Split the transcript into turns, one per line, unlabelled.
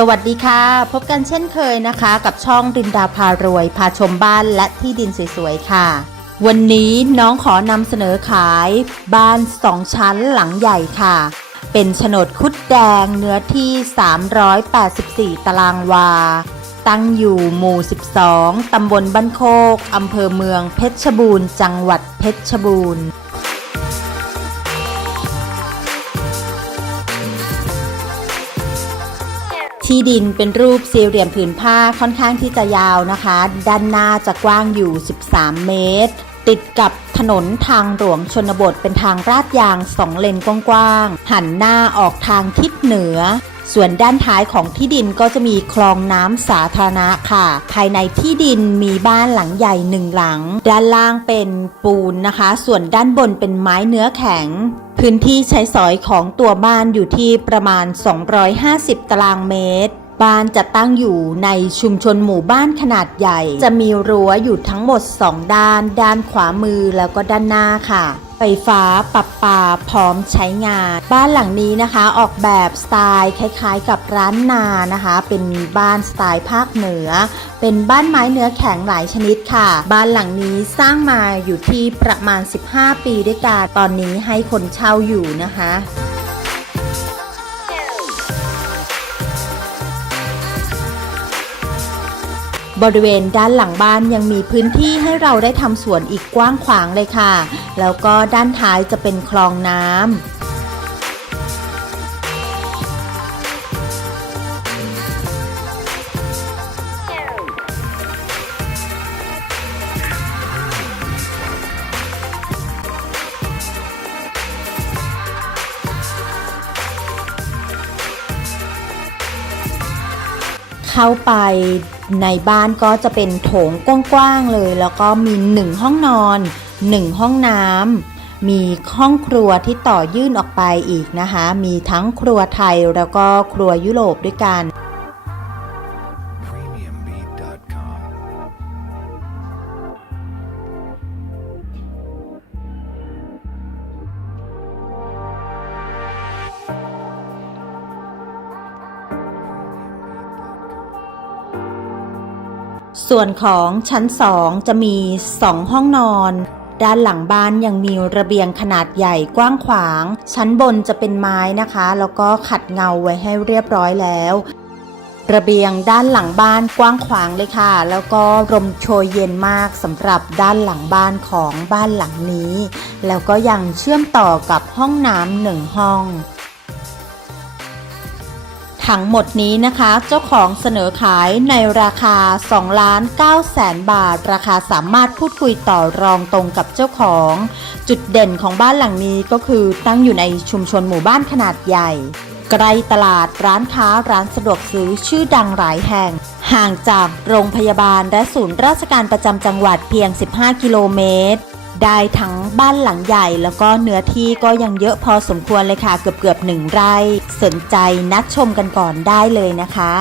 สวัสดีค่ะ พบกันเช่นเคยนะคะ กับช่องรินดาพารวย พาชมบ้านและที่ดินสวยๆ ค่ะ วันนี้น้องขอนำเสนอขายบ้านสองชั้นหลังใหญ่ค่ะ เป็นโฉนดคุดแดงเนื้อที่ 384 ตารางวา ตั้งอยู่หมู่ 12 ตำบลบ้านโคก อำเภอเมืองเพชรบูรณ์ จังหวัดเพชรบูรณ์ ที่ดินเป็นรูปสี่เหลี่ยมผืนผ้าค่อนข้างที่จะยาวนะคะ ด้านหน้าจะกว้างอยู่ 13 เมตร ติดกับถนนทางหลวงชนบทเป็นทางราดยางสองเลนกว้างๆหันหน้าออกทางทิศเหนือ ส่วนด้านท้ายของที่ดินก็จะมีคลองน้ำสาธารณะค่ะ ภายในที่ดินมีบ้านหลังใหญ่หนึ่งหลัง ด้านล่างเป็นปูนนะคะ ส่วนด้านบนเป็นไม้เนื้อแข็ง พื้นที่ใช้สอยของตัวบ้านอยู่ที่ประมาณ 250 ตารางเมตรบ้านจะตั้งอยู่ในชุมชนหมู่บ้านขนาดใหญ่ จะมีรั้วอยู่ทั้งหมด 2 ด้าน ด้านขวามือแล้วก็ด้านหน้าค่ะ ไฟฟ้าปรับปาพร้อมใช้งาน บ้านหลังนี้นะคะออกแบบสไตล์คล้าย ๆ กับร้านนานะคะ เป็นบ้านสไตล์ภาคเหนือ เป็นบ้านไม้เนื้อแข็งหลายชนิดค่ะ บ้านหลังนี้สร้างมาอยู่ที่ประมาณ 15 ปีด้วยกันตอนนี้ให้คนเช่าอยู่นะคะ บริเวณด้านหลังบ้านยังมีพื้นที่ให้เราได้ทำสวนอีกกว้างขวางเลยค่ะ แล้วก็ด้านท้ายจะเป็นคลองน้ำ เข้าไปในบ้านก็จะเป็นโถงกว้างๆเลย แล้วก็มีหนึ่งห้องนอน 1 ห้องน้ำมีห้องครัวที่ต่อยื่นออกไปอีกนะคะ มีทั้งครัวไทยแล้วก็ครัวยุโรปด้วยกัน ส่วนของชั้น2จะมี2ห้องนอน ด้านหลังบ้านยังมีระเบียงขนาดใหญ่กว้างขวาง ชั้นบนจะเป็นไม้นะคะ แล้วก็ขัดเงาไว้ให้เรียบร้อยแล้ว ระเบียงด้านหลังบ้านกว้างขวางเลยค่ะ แล้วก็ลมโชยเย็นมากสำหรับด้านหลังบ้านของบ้านหลังนี้ แล้วก็ยังเชื่อมต่อกับห้องน้ำหนึ่งห้อง ทั้งหมดนี้นะคะ เจ้าของเสนอขายในราคา2ล้าน9แสนบาท ราคาสามารถพูดคุยต่อรองตรงกับเจ้าของ จุดเด่นของบ้านหลังนี้ก็คือตั้งอยู่ในชุมชนหมู่บ้านขนาดใหญ่ใกล้ตลาดร้านค้าร้านสะดวกซื้อชื่อดังหลายแห่ง ห่างจากโรงพยาบาลและศูนย์ราชการประจำจังหวัดเพียง 15 กิโลเมตร ได้ทั้งบ้านหลังใหญ่แล้วก็เนื้อที่ก็ยังเยอะพอสมควรเลยค่ะ เกือบเกือบหนึ่งไร่ สนใจนัดชมกันก่อนได้เลยนะคะ